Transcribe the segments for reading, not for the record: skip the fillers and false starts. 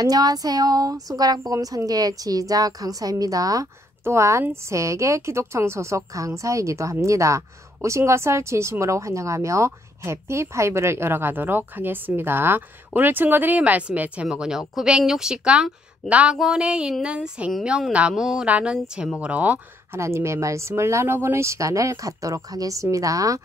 안녕하세요. 손가락복음 선교의 지휘자 강사입니다. 또한 세계 기독청 소속 강사이기도 합니다. 오신 것을 진심으로 환영하며 해피파이브를 열어가도록 하겠습니다. 오늘 증거드릴 말씀의 제목은요. 960강 낙원에 있는 생명나무라는 제목으로 하나님의 말씀을 나눠보는 시간을 갖도록 하겠습니다.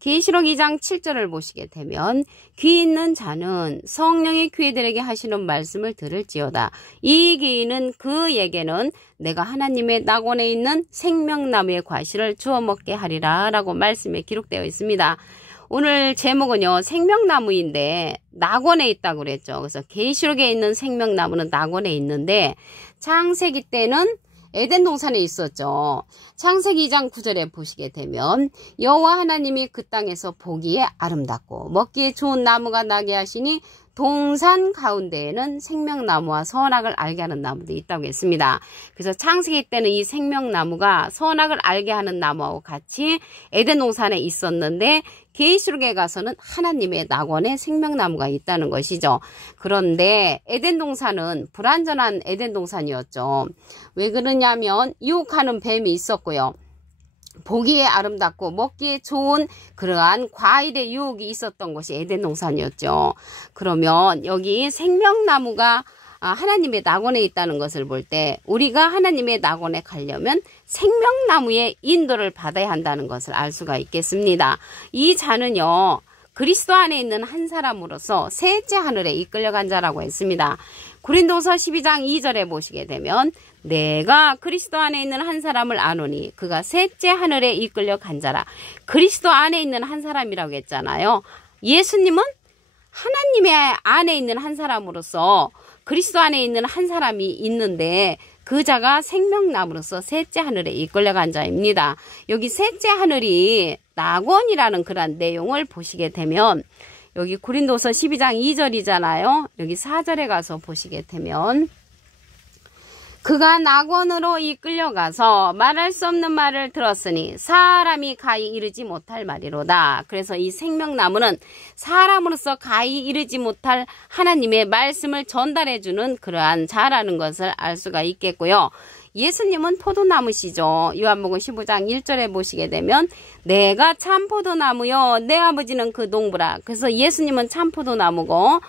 계시록 2장 7절을 보시게 되면 귀 있는 자는 성령의 귀들에게 하시는 말씀을 들을지어다. 이 귀는 그에게는 내가 하나님의 낙원에 있는 생명나무의 과실을 주워 먹게 하리라 라고 말씀에 기록되어 있습니다. 오늘 제목은요. 생명나무인데 낙원에 있다고 그랬죠. 그래서 계시록에 있는 생명나무는 낙원에 있는데 창세기 때는 에덴 동산에 있었죠. 창세기 2장 9절에 보시게 되면 여호와 하나님이 그 땅에서 보기에 아름답고 먹기에 좋은 나무가 나게 하시니 동산 가운데에는 생명나무와 선악을 알게 하는 나무도 있다고 했습니다. 그래서 창세기 때는 이 생명나무가 선악을 알게 하는 나무하고 같이 에덴 동산에 있었는데 계시록에 가서는 하나님의 낙원에 생명나무가 있다는 것이죠. 그런데 에덴 동산은 불완전한 에덴 동산이었죠. 왜 그러냐면 유혹하는 뱀이 있었고요. 보기에 아름답고 먹기에 좋은 그러한 과일의 유혹이 있었던 것이 에덴 동산이었죠. 그러면 여기 생명나무가 하나님의 낙원에 있다는 것을 볼 때 우리가 하나님의 낙원에 가려면 생명나무의 인도를 받아야 한다는 것을 알 수가 있겠습니다. 이 자는요. 그리스도 안에 있는 한 사람으로서 셋째 하늘에 이끌려간 자라고 했습니다. 고린도서 12장 2절에 보시게 되면 내가 그리스도 안에 있는 한 사람을 아노니 그가 셋째 하늘에 이끌려간 자라. 그리스도 안에 있는 한 사람이라고 했잖아요. 예수님은 하나님의 안에 있는 한 사람으로서 그리스도 안에 있는 한 사람이 있는데 그 자가 생명나무로서 셋째 하늘에 이끌려간 자입니다. 여기 셋째 하늘이 낙원이라는 그런 내용을 보시게 되면 여기 고린도서 12장 2절이잖아요. 여기 4절에 가서 보시게 되면 그가 낙원으로 이끌려가서 말할 수 없는 말을 들었으니 사람이 가히 이르지 못할 말이로다. 그래서 이 생명나무는 사람으로서 가히 이르지 못할 하나님의 말씀을 전달해주는 그러한 자라는 것을 알 수가 있겠고요. 예수님은 포도나무시죠. 요한복음 15장 1절에 보시게 되면 내가 참 포도나무요 내 아버지는 그 농부라. 그래서 예수님은 참 포도나무고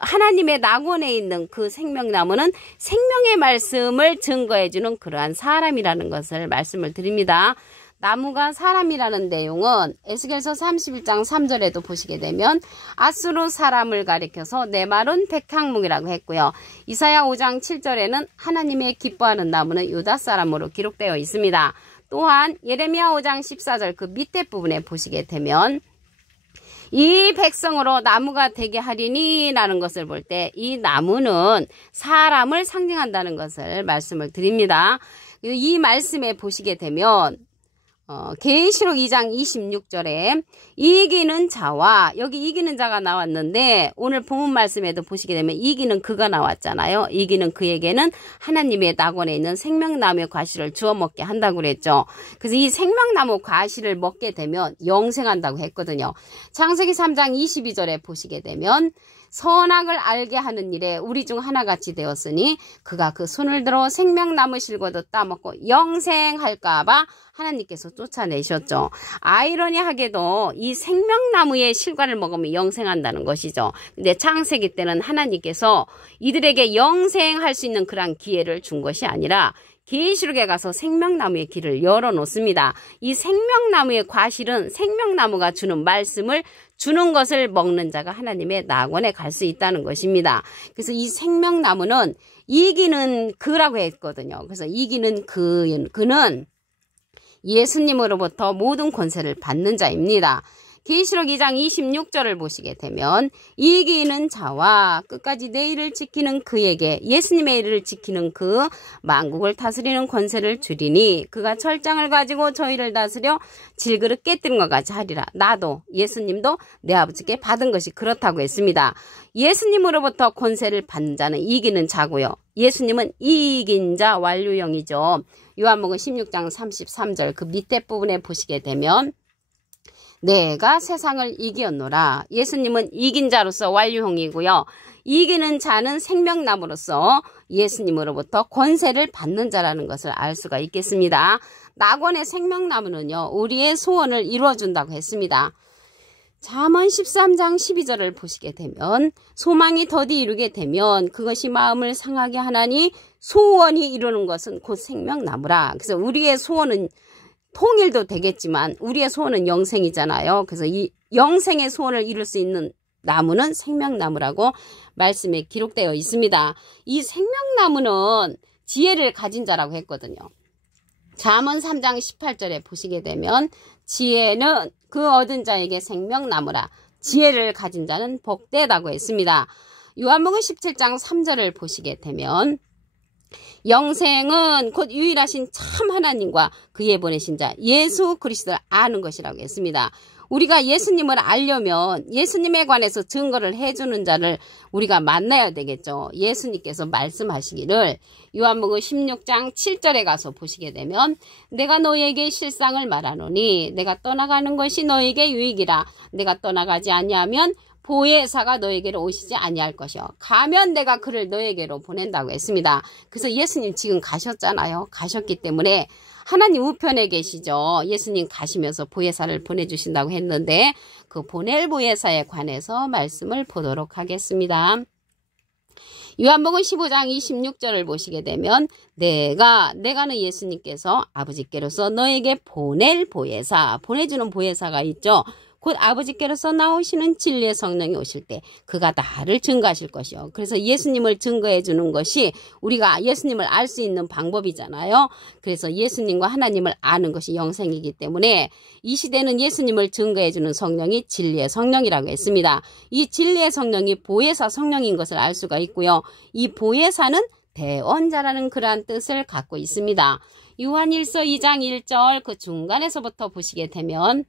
하나님의 낙원에 있는 그 생명나무는 생명의 말씀을 증거해주는 그러한 사람이라는 것을 말씀을 드립니다. 나무가 사람이라는 내용은 에스겔서 31장 3절에도 보시게 되면 아수르 사람을 가리켜서 내 말은 백향목이라고 했고요. 이사야 5장 7절에는 하나님의 기뻐하는 나무는 유다 사람으로 기록되어 있습니다. 또한 예레미야 5장 14절 그 밑에 부분에 보시게 되면 이 백성으로 나무가 되게 하리니 라는 것을 볼 때 이 나무는 사람을 상징한다는 것을 말씀을 드립니다. 이 말씀에 보시게 되면 계시록 2장 26절에 이기는 자와 여기 이기는 자가 나왔는데 오늘 본문 말씀에도 보시게 되면 이기는 그가 나왔잖아요. 이기는 그에게는 하나님의 낙원에 있는 생명나무의 과실을 주워 먹게 한다고 그랬죠. 그래서 이 생명나무 과실을 먹게 되면 영생한다고 했거든요. 창세기 3장 22절에 보시게 되면 선악을 알게 하는 일에 우리 중 하나같이 되었으니 그가 그 손을 들어 생명나무 실과도 따먹고 영생할까봐 하나님께서 쫓아내셨죠. 아이러니하게도 이 생명나무의 실과를 먹으면 영생한다는 것이죠. 근데 창세기 때는 하나님께서 이들에게 영생할 수 있는 그런 기회를 준 것이 아니라 계시록에 가서 생명나무의 길을 열어놓습니다. 이 생명나무의 과실은 생명나무가 주는 말씀을 주는 것을 먹는 자가 하나님의 낙원에 갈 수 있다는 것입니다. 그래서 이 생명나무는 이기는 그라고 했거든요. 그래서 이기는 그는 예수님으로부터 모든 권세를 받는 자입니다. 계시록 2장 26절을 보시게 되면 이기는 자와 끝까지 내 일을 지키는 그에게 예수님의 일을 지키는 그 만국을 다스리는 권세를 주리니 그가 철장을 가지고 저희를 다스려 질그릇 깨뜨린 것 같이 하리라. 나도 예수님도 내 아버지께 받은 것이 그렇다고 했습니다. 예수님으로부터 권세를 받는 자는 이기는 자고요. 예수님은 이긴 자 완료형이죠. 요한복음 16장 33절 그 밑에 부분에 보시게 되면 내가 세상을 이기었노라. 예수님은 이긴 자로서 완료형이고요. 이기는 자는 생명나무로서 예수님으로부터 권세를 받는 자라는 것을 알 수가 있겠습니다. 낙원의 생명나무는요, 우리의 소원을 이루어준다고 했습니다. 잠언 13장 12절을 보시게 되면 소망이 더디 이루게 되면 그것이 마음을 상하게 하나니 소원이 이루는 것은 곧 생명나무라. 그래서 우리의 소원은 통일도 되겠지만 우리의 소원은 영생이잖아요. 그래서 이 영생의 소원을 이룰 수 있는 나무는 생명나무라고 말씀에 기록되어 있습니다. 이 생명나무는 지혜를 가진 자라고 했거든요. 잠언 3장 18절에 보시게 되면 지혜는 그 얻은 자에게 생명나무라. 지혜를 가진 자는 복되다고 했습니다. 요한복음 17장 3절을 보시게 되면 영생은 곧 유일하신 참 하나님과 그의 보내신 자 예수 그리스도를 아는 것이라고 했습니다. 우리가 예수님을 알려면 예수님에 관해서 증거를 해주는 자를 우리가 만나야 되겠죠. 예수님께서 말씀하시기를 요한복음 16장 7절에 가서 보시게 되면 내가 너에게 실상을 말하노니 내가 떠나가는 것이 너에게 유익이라. 내가 떠나가지 아니하면 보혜사가 너에게로 오시지 아니할 것이요. 가면 내가 그를 너에게로 보낸다고 했습니다. 그래서 예수님 지금 가셨잖아요. 가셨기 때문에 하나님 우편에 계시죠. 예수님 가시면서 보혜사를 보내주신다고 했는데 그 보낼 보혜사에 관해서 말씀을 보도록 하겠습니다. 요한복음 15장 26절을 보시게 되면 내가는 예수님께서 아버지께로서 너에게 보낼 보혜사, 보내주는 보혜사가 있죠. 곧 아버지께로서 나오시는 진리의 성령이 오실 때 그가 나를 증거하실 것이요. 그래서 예수님을 증거해 주는 것이 우리가 예수님을 알 수 있는 방법이잖아요. 그래서 예수님과 하나님을 아는 것이 영생이기 때문에 이 시대는 예수님을 증거해 주는 성령이 진리의 성령이라고 했습니다. 이 진리의 성령이 보혜사 성령인 것을 알 수가 있고요. 이 보혜사는 대언자라는 그러한 뜻을 갖고 있습니다. 요한일서 2장 1절 그 중간에서부터 보시게 되면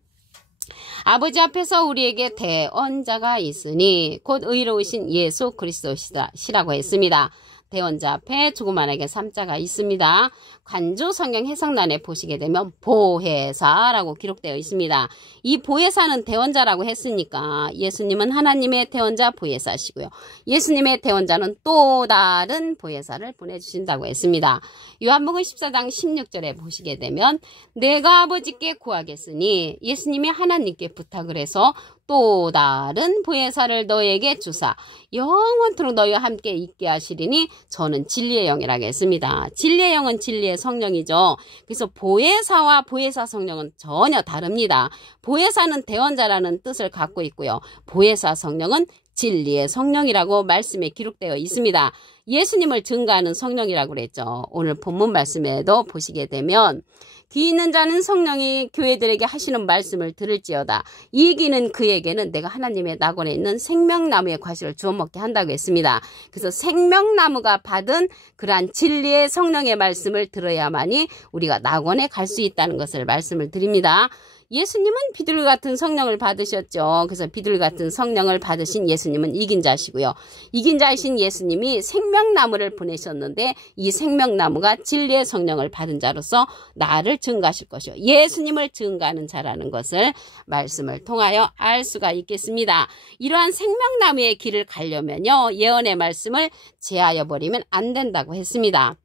아버지 앞에서 우리에게 대언자가 있으니 곧 의로우신 예수 그리스도시라고 했습니다. 대언자 앞에 조그만하게 3자가 있습니다. 관조 성경 해석란에 보시게 되면 보혜사라고 기록되어 있습니다. 이 보혜사는 대언자라고 했으니까 예수님은 하나님의 대언자 보혜사시고요. 예수님의 대언자는 또 다른 보혜사를 보내주신다고 했습니다. 요한복음 14장 16절에 보시게 되면 내가 아버지께 구하겠으니 예수님이 하나님께 부탁을 해서 또 다른 보혜사를 너에게 주사 영원토록 너희와 함께 있게 하시리니 저는 진리의 영이라고 했습니다. 진리의 영은 진리의 성령이죠. 그래서 보혜사와 보혜사 성령은 전혀 다릅니다. 보혜사는 대언자라는 뜻을 갖고 있고요. 보혜사 성령은 진리의 성령이라고 말씀에 기록되어 있습니다. 예수님을 증거하는 성령이라고 그랬죠. 오늘 본문 말씀에도 보시게 되면 귀 있는 자는 성령이 교회들에게 하시는 말씀을 들을지어다. 이 귀는 그에게는 내가 하나님의 낙원에 있는 생명나무의 과실을 주워 먹게 한다고 했습니다. 그래서 생명나무가 받은 그러한 진리의 성령의 말씀을 들어야만이 우리가 낙원에 갈 수 있다는 것을 말씀을 드립니다. 예수님은 비둘기 같은 성령을 받으셨죠. 그래서 비둘기 같은 성령을 받으신 예수님은 이긴 자시고요. 이긴 자이신 예수님이 생명나무를 보내셨는데 이 생명나무가 진리의 성령을 받은 자로서 나를 증거하실 것이요. 예수님을 증거하는 자라는 것을 말씀을 통하여 알 수가 있겠습니다. 이러한 생명나무의 길을 가려면요. 예언의 말씀을 제하여 버리면 안 된다고 했습니다.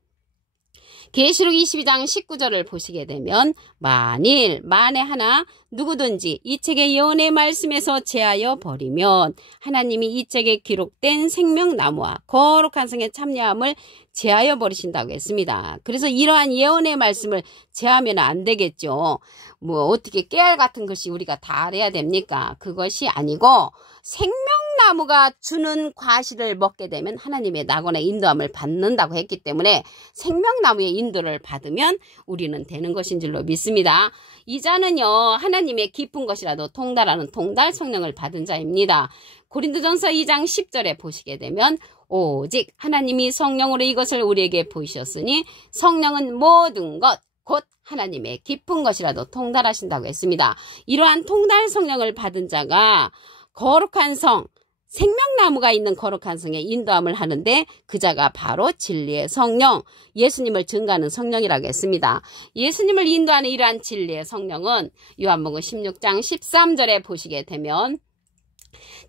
계시록 22장 19절을 보시게 되면 만에 하나 누구든지 이 책의 예언의 말씀에서 제하여 버리면 하나님이 이 책에 기록된 생명나무와 거룩한 성의 참여함을 제하여 버리신다고 했습니다. 그래서 이러한 예언의 말씀을 제하면 안 되겠죠. 뭐 어떻게 깨알 같은 것이 우리가 다 알아야 됩니까? 그것이 아니고 생명나무가 주는 과실을 먹게 되면 하나님의 낙원의 인도함을 받는다고 했기 때문에 생명나무의 인도를 받으면 우리는 되는 것인 줄로 믿습니다. 이 자는요 하나님의 깊은 것이라도 통달하는 통달 성령을 받은 자입니다. 고린도전서 2장 10절에 보시게 되면 오직 하나님이 성령으로 이것을 우리에게 보이셨으니 성령은 모든 것 곧 하나님의 깊은 것이라도 통달하신다고 했습니다. 이러한 통달 성령을 받은 자가 거룩한 성, 생명나무가 있는 거룩한 성에 인도함을 하는데 그 자가 바로 진리의 성령, 예수님을 증거하는 성령이라고 했습니다. 예수님을 인도하는 이러한 진리의 성령은 요한복음 16장 13절에 보시게 되면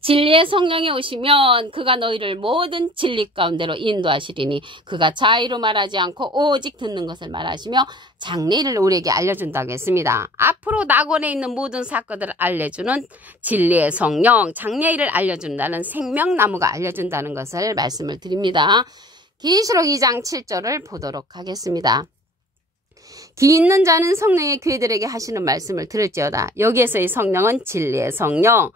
진리의 성령이 오시면 그가 너희를 모든 진리 가운데로 인도하시리니 그가 자의로 말하지 않고 오직 듣는 것을 말하시며 장래일을 우리에게 알려준다고 했습니다. 앞으로 낙원에 있는 모든 사건들을 알려주는 진리의 성령, 장래일을 알려준다는 생명나무가 알려준다는 것을 말씀을 드립니다. 계시록 2장 7절을 보도록 하겠습니다. 귀 있는 자는 성령의 귀들에게 하시는 말씀을 들을지어다. 여기에서의 성령은 진리의 성령,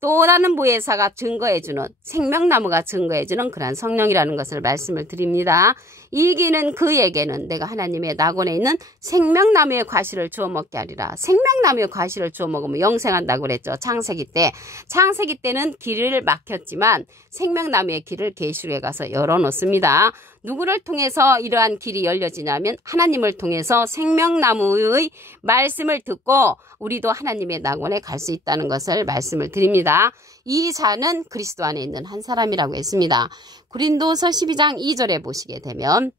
또 다른 보혜사가 증거해주는, 생명나무가 증거해주는 그러한 성령이라는 것을 말씀을 드립니다. 이 귀는 그에게는 내가 하나님의 낙원에 있는 생명나무의 과실을 주워 먹게 하리라. 생명나무의 과실을 주워 먹으면 영생한다고 그랬죠. 창세기 때. 창세기 때는 길을 막혔지만 생명나무의 길을 계시록에 가서 열어놓습니다. 누구를 통해서 이러한 길이 열려지냐면 하나님을 통해서 생명나무의 말씀을 듣고 우리도 하나님의 낙원에 갈 수 있다는 것을 말씀을 드립니다. 이 자는 그리스도 안에 있는 한 사람이라고 했습니다. 고린도서 12장 2절에 보시게 되면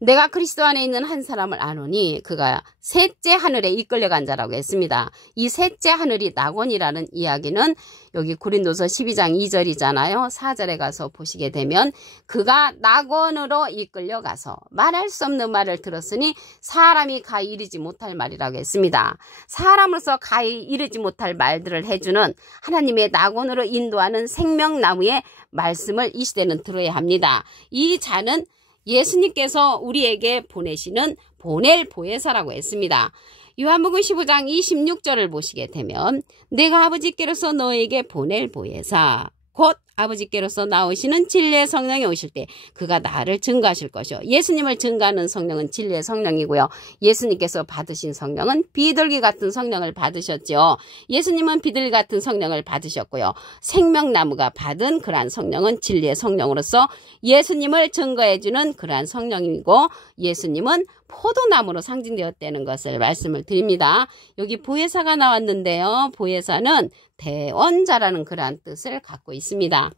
내가 그리스도 안에 있는 한 사람을 아노니 그가 셋째 하늘에 이끌려간 자라고 했습니다. 이 셋째 하늘이 낙원이라는 이야기는 여기 고린도서 12장 2절이잖아요. 4절에 가서 보시게 되면 그가 낙원으로 이끌려가서 말할 수 없는 말을 들었으니 사람이 가히 이르지 못할 말이라고 했습니다. 사람으로서 가히 이르지 못할 말들을 해주는 하나님의 낙원으로 인도하는 생명나무의 말씀을 이 시대는 들어야 합니다. 이 자는 예수님께서 우리에게 보내시는 보낼 보혜사라고 했습니다. 요한복음 15장 26절을 보시게 되면 내가 아버지께로서 너에게 보낼 보혜사 곧 아버지께로서 나오시는 진리의 성령이 오실 때 그가 나를 증거하실 것이요. 예수님을 증거하는 성령은 진리의 성령이고요. 예수님께서 받으신 성령은 비둘기 같은 성령을 받으셨죠. 예수님은 비둘기 같은 성령을 받으셨고요. 생명나무가 받은 그러한 성령은 진리의 성령으로서 예수님을 증거해주는 그러한 성령이고 예수님은 포도나무로 상징되었다는 것을 말씀을 드립니다. 여기 보혜사가 나왔는데요. 보혜사는 대언자라는 그러한 뜻을 갖고 있습니다.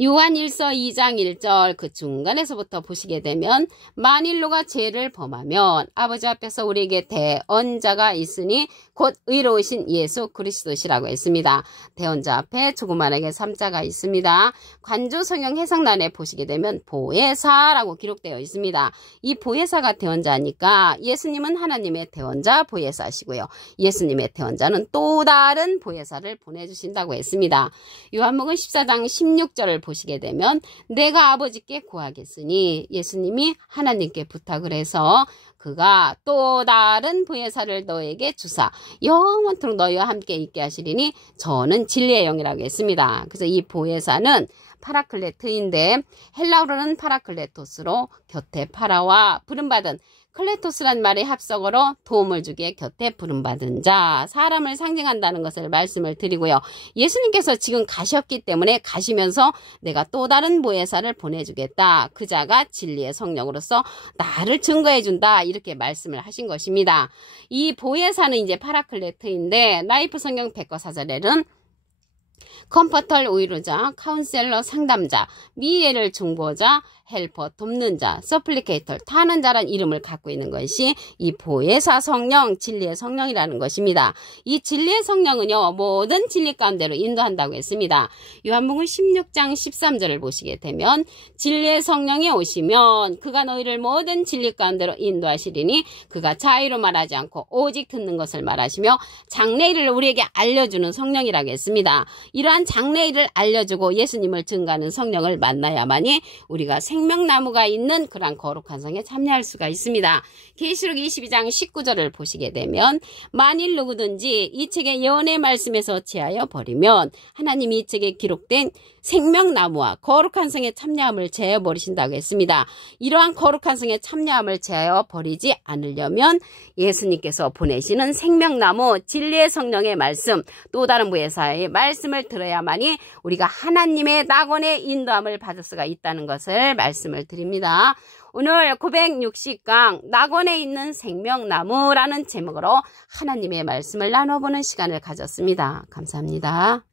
요한일서 2장 1절 그 중간에서부터 보시게 되면 만일 누가 죄를 범하면 아버지 앞에서 우리에게 대언자가 있으니 곧 의로우신 예수 그리스도시라고 했습니다. 대언자 앞에 조그만하게 3자가 있습니다. 관조 성경 해석란에 보시게 되면 보혜사라고 기록되어 있습니다. 이 보혜사가 대언자니까 예수님은 하나님의 대언자 보혜사시고요. 예수님의 대언자는 또 다른 보혜사를 보내주신다고 했습니다. 요한복음 14장 16절을 보시게 되면 내가 아버지께 구하겠으니 예수님이 하나님께 부탁을 해서 그가 또 다른 보혜사를 너에게 주사 영원토록 너희와 함께 있게 하시리니 저는 진리의 영이라고 했습니다. 그래서 이 보혜사는 파라클레트인데 헬라어로는 파라클레토스로 곁에 파라와 부름받은 클레토스란 말의 합성어로 도움을 주기에 곁에 부름받은 자, 사람을 상징한다는 것을 말씀을 드리고요. 예수님께서 지금 가셨기 때문에 가시면서 내가 또 다른 보혜사를 보내주겠다. 그 자가 진리의 성령으로서 나를 증거해준다. 이렇게 말씀을 하신 것입니다. 이 보혜사는 이제 파라클레트인데 라이프 성경 백과사전에는 컴포터 위로자, 카운셀러 상담자, 미래를 중보자, 헬퍼 돕는 자, 서플리케이터 타는 자란 이름을 갖고 있는 것이 이 보혜사 성령, 진리의 성령이라는 것입니다. 이 진리의 성령은요 모든 진리 가운데로 인도한다고 했습니다. 요한복음 16장 13절을 보시게 되면 진리의 성령이 오시면 그가 너희를 모든 진리 가운데로 인도하시리니 그가 자의로 말하지 않고 오직 듣는 것을 말하시며 장래일을 우리에게 알려주는 성령이라고 했습니다. 이러한 장래일을 알려주고 예수님을 증거하는 성령을 만나야만이 우리가 생명나무가 있는 그러한 거룩한 성에 참여할 수가 있습니다. 계시록 22장 19절을 보시게 되면 만일 누구든지 이 책의 예언의 말씀에서 제하여 버리면 하나님이 이 책에 기록된 생명나무와 거룩한 성에 참여함을 제하여 버리신다고 했습니다. 이러한 거룩한 성에 참여함을 제하여 버리지 않으려면 예수님께서 보내시는 생명나무 진리의 성령의 말씀 또 다른 보혜사의 말씀을 들어야만이 우리가 하나님의 낙원의 인도함을 받을 수가 있다는 것을 말씀을 드립니다. 오늘 960강 낙원에 있는 생명나무라는 제목으로 하나님의 말씀을 나눠보는 시간을 가졌습니다. 감사합니다.